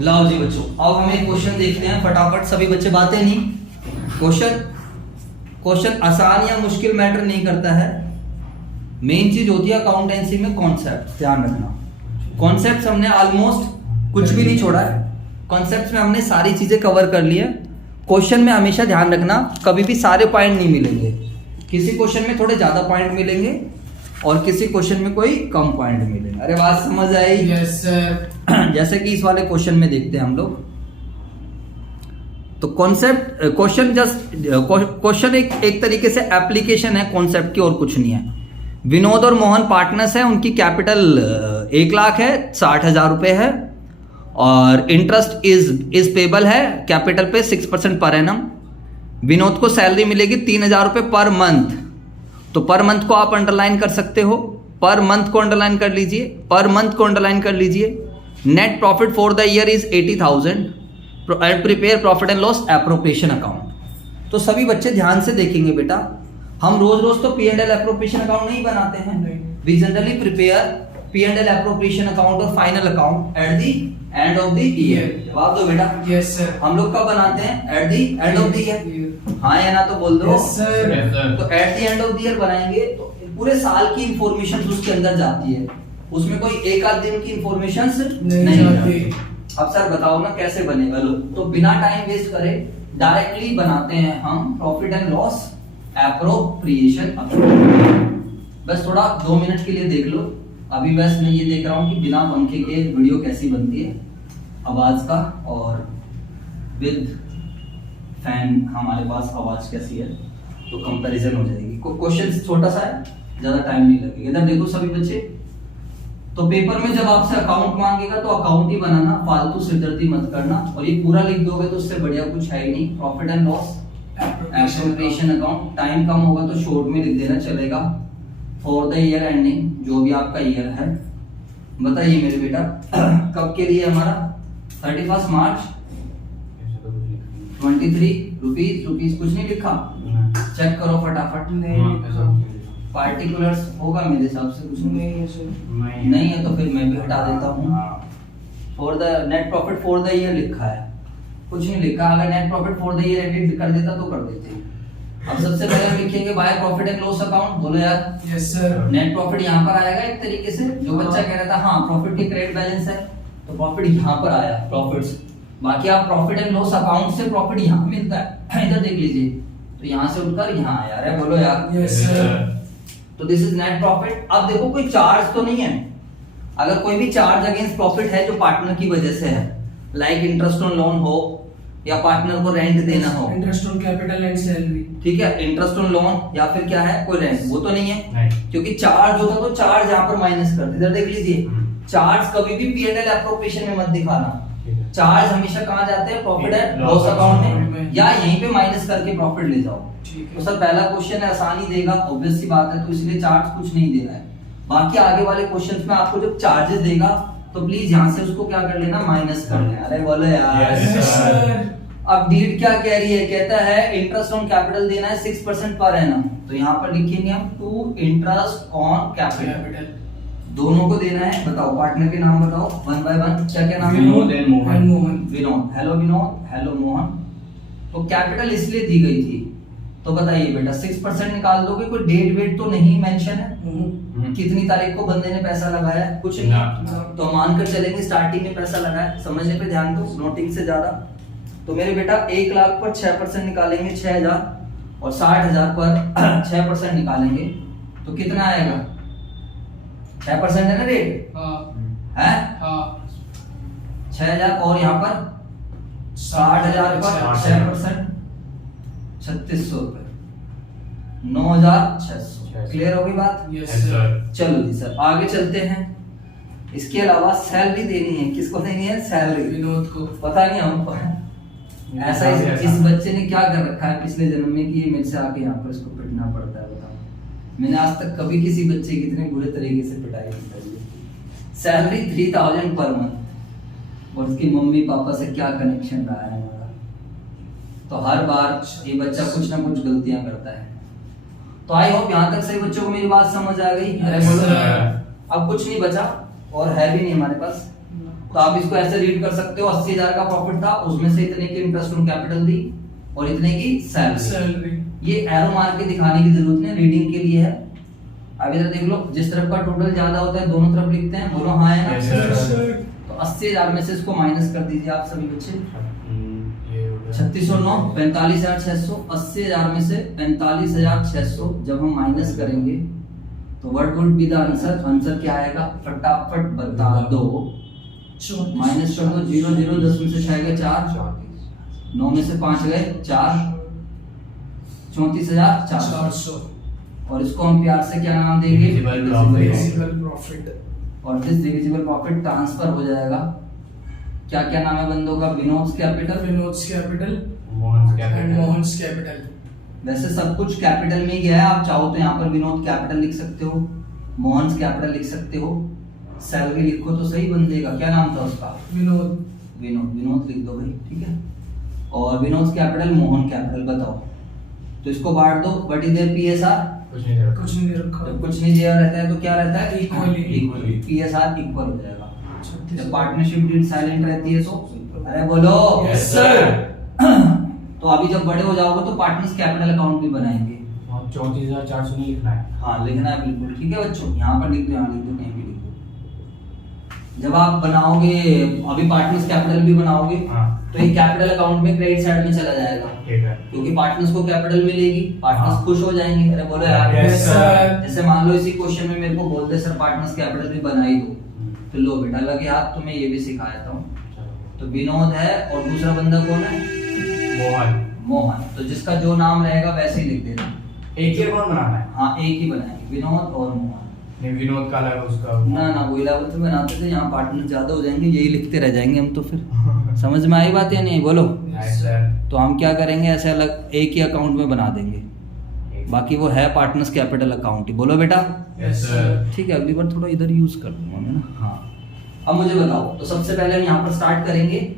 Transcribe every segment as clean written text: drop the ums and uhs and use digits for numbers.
लाओ जी बच्चों, अब हमें क्वेश्चन देखते हैं फटाफट। सभी बच्चे बातें नहीं, क्वेश्चन आसान या मुश्किल मैटर नहीं करता है। मेन चीज होती है अकाउंटेंसी में कॉन्सेप्ट, ध्यान रखना। कॉन्सेप्ट हमने ऑलमोस्ट कुछ भी नहीं छोड़ा है, कॉन्सेप्ट में हमने सारी चीजें कवर कर ली है। क्वेश्चन में हमेशा ध्यान रखना, कभी भी सारे पॉइंट नहीं मिलेंगे। किसी क्वेश्चन में थोड़े ज्यादा पॉइंट मिलेंगे और किसी क्वेश्चन में कोई कम पॉइंट मिलेंगे। अरे बात समझ आई? Yes sir. जैसे कि इस वाले क्वेश्चन में देखते हैं हम लोग, तो कॉन्सेप्ट क्वेश्चन एक तरीके से एप्लीकेशन है कॉन्सेप्ट की, और कुछ नहीं है। विनोद और मोहन पार्टनर्स हैं, उनकी कैपिटल 1 लाख है, 60,000 रुपए है, और इंटरेस्ट इज पेबल है कैपिटल पे 6% पर एनम। विनोद को सैलरी मिलेगी 3,000 रुपए पर मंथ। तो पर मंथ को आप अंडरलाइन कर सकते हो, पर मंथ को अंडरलाइन कर लीजिए, पर मंथ को अंडरलाइन कर लीजिए। Net profit for the year is 80,000 and prepare profit and loss appropriation account. तो सभी बच्चे ध्यान से देखेंगे बेटा, हम रोज रोज तो P&L एप्रोप्रिएशन अकाउंट नहीं बनाते हैं। We generally prepare P&L appropriation account और final account at the end of the year. जवाब दो बेटा। Yes sir. हम लोग कब बनाते हैं? At the end of the year. हाँ या ना तो बोल दो। Yes sir. तो at the end of the year बनाएंगे तो पूरे साल की इंफॉर्मेशन उसके अंदर जाती है, उसमें कोई एक आध दिन की इंफॉर्मेशन नहीं जाती। अब सर बताओ ना कैसे बनेगा? लो, तो बिना टाइम वेस्ट करे डायरेक्टली बनाते हैं हम profit and loss appropriation account. बस थोड़ा 2 मिनट के लिए देख लो। अभी बस मैं ये देख रहा हूँ कि बिना पंखे के वीडियो कैसी बनती है आवाज का, और विद फैन हमारे पास आवाज कैसी है, तो कंपैरिजन हो जाएगी। क्वेश्चन छोटा सा है, ज्यादा टाइम नहीं लगेगा। इधर देखो सभी बच्चे, तो पेपर में जब आपसे अकाउंट मांगेगा तो अकाउंट ही बनाना, फालतू सिरदर्दी मत करना। और ये पूरा लिख दोगे तो उससे बढ़िया कुछ है ही नहीं। Profit and loss appropriation account, time कम होगा तो शॉर्ट में लिख देना चलेगा। फॉर द ईयर एंडिंग, जो भी आपका ईयर है। बताइए मेरे बेटा, कब के लिए हमारा? 31 मार्च 23 रुपीज कुछ नहीं लिखा? चेक करो फटाफट। पार्टिकुलर्स होगा मेरे हिसाब से, कुछ नहीं है तो फिर मैं भी हटा देता हूँ। For the net profit for the year लिखा है, कुछ नहीं लिखा। अगर net profit for the year edit कर देता तो कर देते। अब सबसे पहले हम लिखेंगे by profit and loss account. बोलो यार। Yes sir. नेट प्रॉफिट यहाँ पर आएगा एक तरीके से। जो बच्चा कह रहा था हाँ प्रॉफिट की क्रेडिट बैलेंस है, तो प्रॉफिट यहाँ पर आया प्रॉफिट्स। बाकी आप प्रॉफिट एंड लॉस अकाउंट से प्रॉफिट यहाँ मिलता है, इधर देख लीजिए, तो यहाँ से उठकर यहाँ आया। अरे बोलो यार। Yes sir. तो दिस इज नेट प्रॉफिट। अब देखो कोई चार्ज तो नहीं है। अगर कोई भी चार्ज अगेंस्ट प्रॉफिट है जो पार्टनर की वजह से है, लाइक इंटरेस्ट ऑन लोन हो या पार्टनर को रेंट देना हो, interest on capital and salary, ठीक है, इंटरेस्ट ऑन लोन या फिर क्या है कोई रेंट, वो तो नहीं है। क्योंकि चार्ज होता तो चार्ज यहाँ पर माइनस कर दे। इधर देख लीजिए, चार्ज कभी भी P&L एप्रोप्रिएशन में मत दिखाना। चार्ज हमेशा कहाँ जाते हैं? प्रॉफिट एंड लॉस अकाउंट में, या यहीं पे माइनस करके प्रॉफिट ले जाओ। तो सर पहला क्वेश्चन है, आसानी देगा, ऑब्वियस सी बात है, तो इसलिए चार्ज कुछ नहीं दे रहा है। बाकी आगे वाले क्वेश्चंस में आपको जब चार्जेस देगा तो प्लीज यहाँ से उसको क्या कर लेना? माइनस कर लेना। अरे बोलो यार। अब डीड क्या कह रही है? कहता है इंटरेस्ट ऑन कैपिटल देना है 6% पर एनम। तो यहाँ पर लिखेंगे हम टू इंटरेस्ट ऑन कैपिटल, दोनों को देना है। बताओ पार्टनर के नाम बताओ, 1 बाय 1। क्या क्या नाम है? Vinod and Mohan. Vinod, hello Vinod, hello Mohan. तो कैपिटल इसलिए दी गई थी, तो बताइए बेटा 6% निकाल दोगे? कोई डेट वेट तो नहीं मेंशन है, कितनी तारीख को बंदे ने पैसा लगाया? कुछ नहीं। तो मानकर चलेंगे स्टार्टिंग में पैसा लगाया। समझने पे ध्यान दो, नोटिंग से ज्यादा। तो मेरे बेटा 1 लाख पर 6% निकालेंगे 6,000, और 60,000 पर 6% निकालेंगे तो कितना आएगा? 6% है ना रेट? है 6,000, और यहाँ पर 60,000 पर 6%, 3,600 रुपए, 9,600। क्लियर हो गई बात? Yes sir. चलो जी सर आगे चलते हैं। इसके अलावा सैलरी देनी है, किसको देनी है? सैलरी विनोद को। पता नहीं हमको ऐसा इस बच्चे ने क्या कर रखा है पिछले जन्म में कि ये मेरे से आके यहाँ पर इसको पिटना पड़ता है। बताओ, मैंने आज तक कभी किसी बच्चे की इतने बुरे तरीके से पिटाई नहीं करी। सैलरी 3,000 पर मंथ, और उसकी मम्मी पापा से क्या कनेक्शन रहा है हमारा, तो हर बार ये बच्चा कुछ ना कुछ गलतियां करता है। तो आई होप यहाँ तक सही बच्चों को मेरी बात समझ आ गई। अब कुछ नहीं बचा और है भी नहीं हमारे पास। तो आप इसको ऐसे रीड कर सकते हो 80,000 का प्रॉफिट था, उसमें से इतने की इंटरेस्ट ऑन कैपिटल दी और इतने की सैलरी। सैलरी। ये एरो मार के दिखाने की जरूरत नहीं, रीडिंग के लिए है। अब इधर देख लो, जिस तरफ का टोटल ज्यादा होता है दोनों तरफ लिखते हैं, बोलो हाँ है Yes, ना। sir. तो 80,000 में से इसको माइनस कर दीजिए आप सभी बच्चे। ये हो गया। 3609 45,600, 80,000 में से 45,600 जब हम माइनस करेंगे तो what would be the answer? Answer क्या आएगा फटाफट बता दो। माइनस कर दो, 0 0, 10 में से 6 गए 4, 9 में से 5 गए 4, 34,400। 400। और इसको हम प्यार से क्या नाम देंगे? Divisible Divisible profit। और दिस डिविजिबल प्रॉफिट ट्रांसफर हो जाएगा। क्या क्या नाम है बंदों का? Vinod capital, Vinod's capital Mohan and Mohan's capital. वैसे सब कुछ कैपिटल में ही गया है, आप चाहो तो यहाँ पर विनोद कैपिटल लिख सकते हो, मोहन्स कैपिटल लिख सकते हो, सैलरी लिखो तो सही बंदे का क्या नाम था उसका? विनोद। विनोद लिख दो भाई, ठीक है। और विनोद कैपिटल, मोहन कैपिटल, बताओ तो इसको बांट दो। What is there PSR? कुछ नहीं रखा। कुछ नहीं दे रखा। जब कुछ नहीं दिया रहता है तो क्या रहता है? Equally। पीएसआर इक्वल हो जाएगा। जब पार्टनरशिप डीड साइलेंट रहती है तो अरे बोलो Yes, sir। तो अभी जब बड़े हो जाओगे तो पार्टनर्स कैपिटल अकाउंट भी बनाएंगे। 34,400 नहीं लिखना है। हाँ लिखना है बिल्कुल, ठीक है बच्चों। यहाँ पर लिख दो, यहाँ लिख दो, कहीं भी लिख दो। जब आप बनाओगे, अभी पार्टनर्स कैपिटल भी बनाओगे हाँ। तो ये कैपिटल अकाउंट में क्रेडिट साइड में चला जाएगा, ठीक है। क्योंकि पार्टनर्स को कैपिटल मिलेगी, पार्टनर्स हाँ। खुश हो जाएंगे। अरे बोलो यार Yes, sir। जैसे मान लो इसी क्वेश्चन में मेरे को बोलते सर पार्टनर्स कैपिटल भी बना ही दो, तो लो बेटा लगे हाथ, तुम्हें ये भी सिखा देता हूँ। तो विनोद है और दूसरा बंदा कौन है? मोहन। मोहन। तो जिसका जो नाम रहेगा वैसे ही लिख देना। एक ही कौन बनाना है? हाँ एक ही बनाएंगे, विनोद और मोहन। नहीं, विनोद का अलग उसका। ना वही लेवल पे बनाते थे, यहाँ पार्टनर ज्यादा हो जाएंगे, यही लिखते रह जाएंगे हम तो। फिर समझ में आई बात या नहीं? बोलो। Yes, sir। तो हम क्या करेंगे, ऐसे अलग एक ही अकाउंट में बना देंगे, बाकी वो है पार्टनर्स कैपिटल अकाउंट ही। बोलो बेटा। Yes, sir। ठीक है, अगली बार थोड़ा इधर यूज कर दूंगा मैं ना। हाँ अब मुझे बताओ, तो सबसे पहले हम यहाँ पर स्टार्ट करेंगे।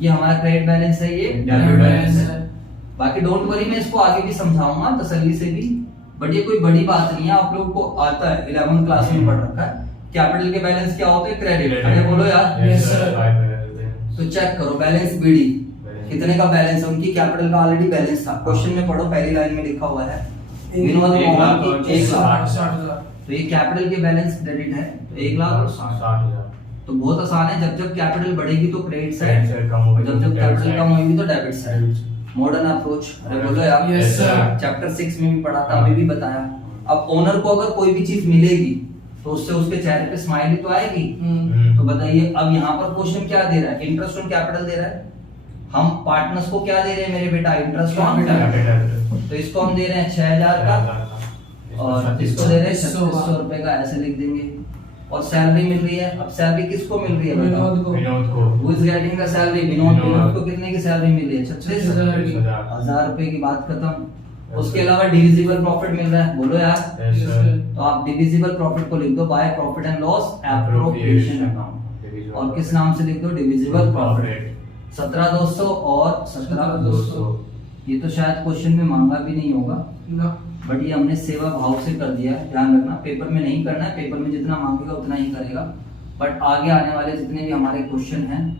ये हमारा क्रेडिट बैलेंस है, ये Debit balance है। बाकी डोंट वरी, मैं इसको आगे भी समझाऊंगा तसल्ली से भी, बट ये कोई बड़ी बात नहीं है, आप लोग को आता है, 11th क्लास में पढ़ रखा है। कैपिटल के बैलेंस क्या होते हैं? क्रेडिट। अरे बोलो यार। Yes, sir। sir। तो चेक करो बैलेंस बीडी कितने का बैलेंस है। उनकी कैपिटल का ऑलरेडी बैलेंस था, क्वेश्चन में पढ़ो, पहली लाइन में लिखा हुआ है विनोद मोहन की 1 लाख। 60,000। तो ये कैपिटल के बैलेंस क्रेडिट है, तो 1 लाख और 60। 60,000। तो बहुत आसान है, जब जब कैपिटल बढ़ेगी तो क्रेडिट Credit साइड, side कम होगी जब तो जब debit कैपिटल side। कम होगी तो डेबिट साइड। Modern approach. अरे बोलो यार। Yes, sir। चैप्टर 6 में भी पढ़ा था, अभी भी बताया। अब ओनर को अगर कोई भी चीज मिलेगी तो उससे उसके चेहरे पे स्माइल ही तो आएगी। तो बताइए अब यहाँ पर क्वेश्चन क्या दे रहा है? इंटरेस्ट ऑन कैपिटल दे रहा है। हम पार्टनर्स को क्या दे रहे हैं मेरे बेटा? Interest on capital. Capital। तो इसको हम दे रहे हैं 6,000 का और इसको दे रहे हैं 3600 रुपए का, ऐसे लिख देंगे। और सैलरी मिल रही है, अब सैलरी किसको मिल रही है बताओ? विनोद को। विनोद को। Who is getting the salary? Vinod को कितने की सैलरी मिल रही है? 36,000। 36,000 रुपए की बात खत्म। उसके अलावा डिविजिबल प्रॉफिट मिल रहा है, बोलो यार। Yes, sir। तो आप डिविजिबल प्रॉफिट को लिख दो by profit and loss appropriation account, और किस नाम से लिख दो? Divisible profit. 17,200 और 17,200। ये तो शायद क्वेश्चन में मांगा भी नहीं होगा, ना। बट ये हमने सेवा भाव से कर दिया है। ध्यान रखना, पेपर में नहीं करना है, पेपर में जितना मांगेगा उतना ही करेगा, बट आगे आने वाले जितने भी हमारे क्वेश्चन हैं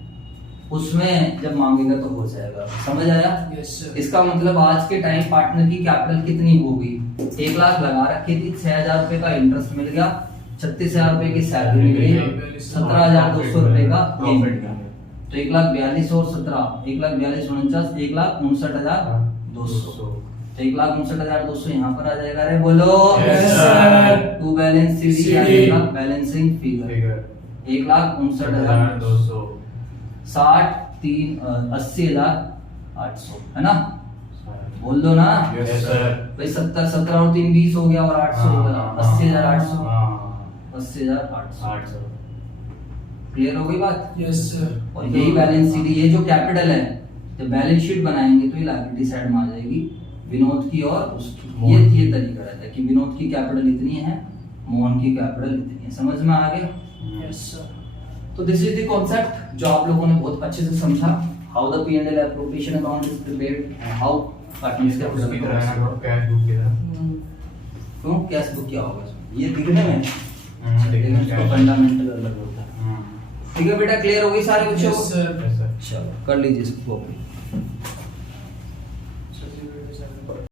उसमें जब मांगेगा तो हो जाएगा। समझ आया? Yes, sir। इसका मतलब आज के टाइम पार्टनर की कैपिटल कितनी होगी? 1 लाख लगा रखी थी, 6,000 रुपए का इंटरेस्ट मिल गया, 36,000 रुपए की सैलरी मिल गई, 17,200 रुपए का ये मिल गया। तो 1,42,000 और 17, 1,42,000 49, 1,59,200। तो 1,59,200 यहाँ पर आ जाएगा। अरे बोलो। Yes, sir। To balance CD आ जाएगा, बैलेंसिंग फिगर फिगर 1,59,200। 60 3 80,800 है ना? बोल दो ना। Yes, sir। भाई 70 17 और 3 20 हो गया और 800 हो गया, 80,800। हाँ। 80,800 800। क्लियर हो गई बात? Yes, sir। और यही बैलेंस शीट, ये जो कैपिटल है, जब बैलेंस शीट बनाएंगे तो ये लायबिलिटी साइड में आ जाएगी विनोद की और उसकी। ये तरीका रहता है कि विनोद की कैपिटल इतनी है, मोहन की कैपिटल इतनी है। समझ में आ गया? Yes, sir। तो दिस इज द कॉन्सेप्ट जो आप लोगों ने बहुत अच्छे से समझा, how the P&L appropriation account is prepared and how partners उसकी कैपिटल तरह है ना, कैश बुक की तरह। क्यों कैश बुक क्या होगा इसमें? ये दिखने में देखने में इसका cash। फंडामेंटल अलग होता है। ठीक है बेटा, क्लियर हो गई सारे बच्चों Yes, को? sir. Yes, sir. चलो कर लीजिए इसको कॉपी।